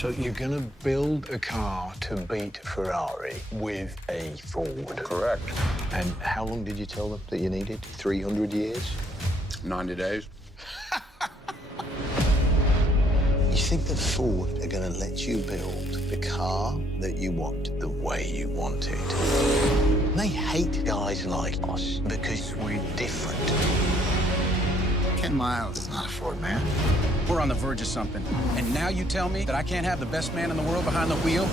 So you're gonna build a car to beat Ferrari with a Ford? Correct. And how long did you tell them that you needed? 300 years? 90 days. You think that Ford are gonna let you build the car that you want, the way you want it? They hate guys like us because we're different. 10 miles is not a Ford, man. We're on the verge of something. And now you tell me that I can't have the best man in the world behind the wheel?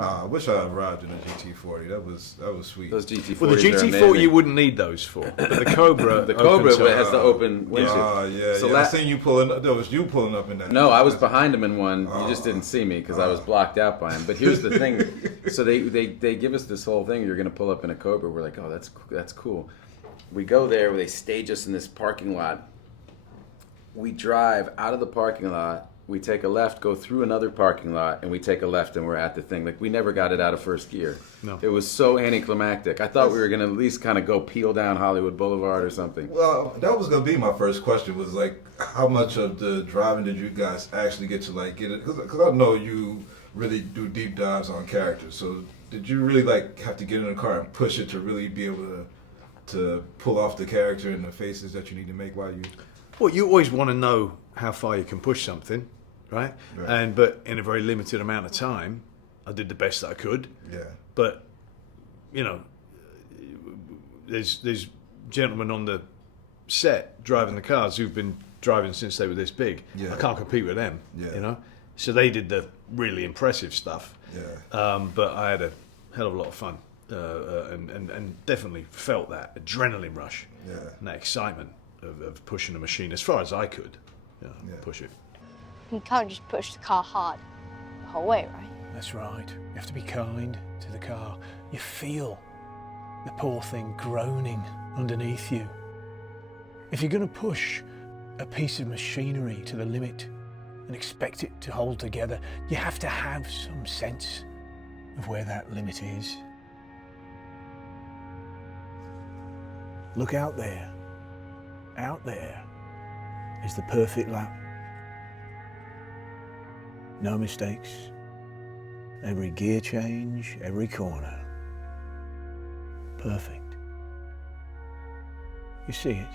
I wish I arrived in a GT40. That was sweet. Those GT40s Well, the GT4 you wouldn't need those for. But the Cobra. The Cobra opens up- has the open windshield. Yeah. So I seen you pulling up. That was you pulling up in that. No, I was behind him in one. You just didn't see me because I was blocked out by him. But here's the thing. So they give us this whole thing. You're going to pull up in a Cobra. We're like, oh, that's cool. We go there. They stage us in this parking lot. We drive out of the parking lot. We take a left, go through another parking lot, and we take a left, and we're at the thing. Like, we never got it out of first gear. No. It was so anticlimactic. I thought we were going to at least kind of go peel down Hollywood Boulevard or something. Well, that was gonna be my first question. Was like, how much of the driving did you guys actually get to like get it? Because I know you really do deep dives on characters. So did you really like have to get in the car and push it to really be able to pull off the character and the faces that you need to make while you? Well, you always want to know how far you can push something, right? But in a very limited amount of time, I did the best that I could. Yeah. But you know, there's gentlemen on the set driving the cars who've been driving since they were this big. Yeah. I can't compete with them. Yeah. You know, so they did the really impressive stuff. Yeah. But I had a hell of a lot of fun, and definitely felt that adrenaline rush, and that excitement of pushing a machine as far as I could, push it. You can't just push the car hard the whole way, right? That's right. You have to be kind to the car. You feel the poor thing groaning underneath you. If you're going to push a piece of machinery to the limit and expect it to hold together, you have to have some sense of where that limit is. Look out there. Out there is the perfect lap. No mistakes. Every gear change, every corner. Perfect. You see it?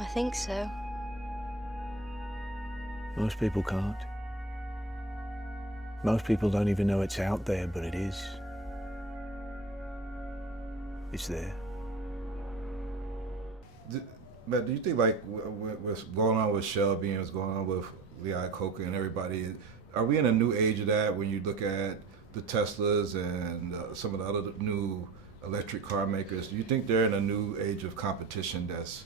I think so. Most people can't. Most people don't even know it's out there, but it is. It's there. Matt, do you think like what's going on with Shelby and what's going on with Lee Coker and everybody, are we in a new age of that when you look at the Teslas and some of the other new electric car makers? Do you think they're in a new age of competition that's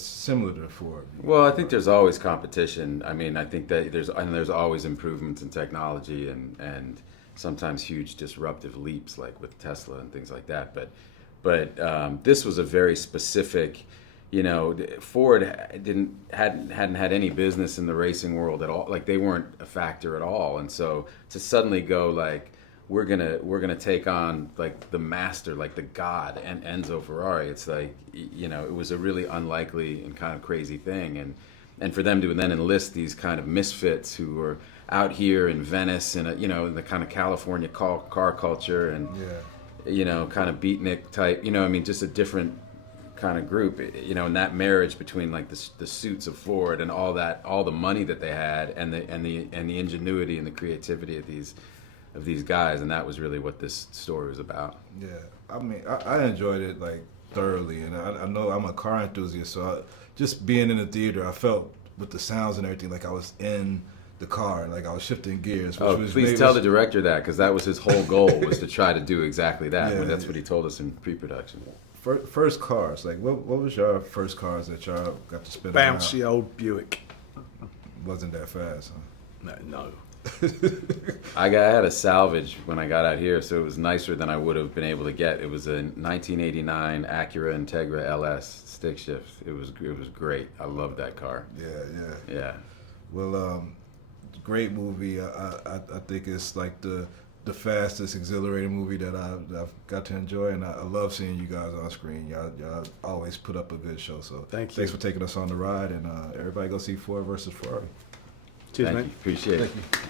similar to Ford? Well, I think there's always competition. I mean, I think that there's always improvements in technology and sometimes huge disruptive leaps like with Tesla and things like that. But this was a very specific, you know, Ford hadn't had any business in the racing world at all. Like, they weren't a factor at all. And so to suddenly go like, we're gonna take on like the master, like the god, and Enzo Ferrari. It's like, you know, it was a really unlikely and kind of crazy thing. And for them to then enlist these kind of misfits who were out here in Venice and you know, in the kind of California car culture and you know, kind of beatnik type, you know, I mean, just a different kind of group, you know, and that marriage between like the suits of Ford and all the money that they had and the ingenuity and the creativity of these guys, and that was really what this story was about. Yeah, I mean, I enjoyed it like thoroughly, and I know I'm a car enthusiast, so just being in the theater, I felt with the sounds and everything like I was in the car, like I was shifting gears. Please tell the director that, because that was his whole goal, was to try to do exactly that. Yeah, that's what he told us in pre-production. First cars, like what was your first cars that y'all got to spin Bouncy around? old Buick. Wasn't that fast, huh? No. I had a salvage when I got out here, so it was nicer than I would have been able to get. It was a 1989 Acura Integra LS stick shift. It was great. I loved that car. Yeah. Well, great movie. I think it's like the the fastest, exhilarating movie that I've got to enjoy, and I love seeing you guys on screen. Y'all always put up a good show. So Thank you. Thanks for taking us on the ride, and everybody go see Ford versus Ferrari. Cheers, Thank mate. you. Appreciate it. Thank you.